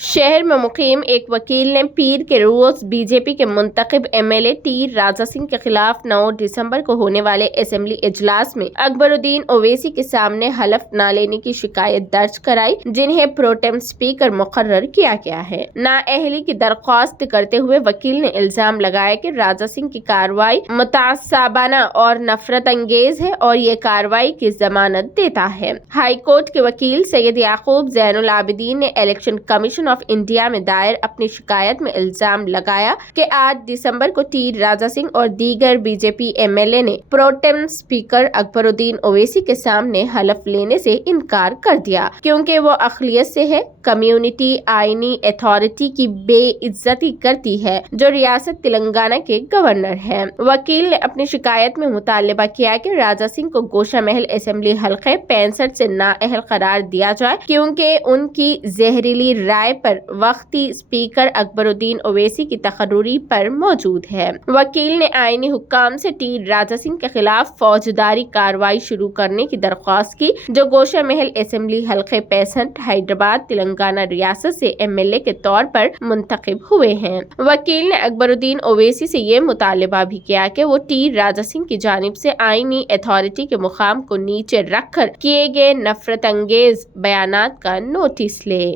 شہر میں مقیم ایک وکیل نے پیر کے روز بی جے پی کے منتخب MLA ٹی راجہ سنگھ کے خلاف 9 دسمبر کو ہونے والے اسمبلی اجلاس میں اکبر الدین اویسی کے سامنے حلف نہ لینے کی شکایت درج کرائی، جنہیں پروٹیم اسپیکر مقرر کیا گیا ہے۔ نااہلی کی درخواست کرتے ہوئے وکیل نے الزام لگایا کہ راجہ سنگھ کی کارروائی متعصبانہ اور نفرت انگیز ہے اور یہ کارروائی کی ضمانت دیتا ہے۔ ہائی کورٹ کے وکیل سید یعقوب زین العابدین نے الیکشن کمیشن آف انڈیا میں دائر اپنی شکایت میں الزام لگایا کہ 8 دسمبر کو ٹی راجہ سنگھ اور دیگر بی جے پی MLA نے پروٹیم اسپیکر اکبر الدین اویسی کے سامنے حلف لینے سے انکار کر دیا کیونکہ وہ اقلیت سے ہے، کمیونٹی آئینی اتھارٹی کی بے عزتی کرتی ہے جو ریاست تلنگانہ کے گورنر ہیں۔ وکیل نے اپنی شکایت میں مطالبہ کیا کہ راجہ سنگھ کو گوشہ محل اسمبلی حلقے 65 سے نااہل قرار دیا جائے کیونکہ ان کی زہریلی رائے پر وقتی اسپیکر اکبر الدین اویسی کی تقرری پر موجود ہے۔ وکیل نے آئینی حکام سے ٹی راجہ سنگھ کے خلاف فوجداری کارروائی شروع کرنے کی درخواست کی جو گوشہ محل اسمبلی حلقے 65 حیدرآباد تلنگانہ ریاست سے MLA کے طور پر منتخب ہوئے ہیں۔ وکیل نے اکبر الدین اویسی سے یہ مطالبہ بھی کیا کہ وہ ٹی راجہ سنگھ کی جانب سے آئینی اتھارٹی کے مقام کو نیچے رکھ کر کیے گئے نفرت انگیز بیانات کا نوٹس لے۔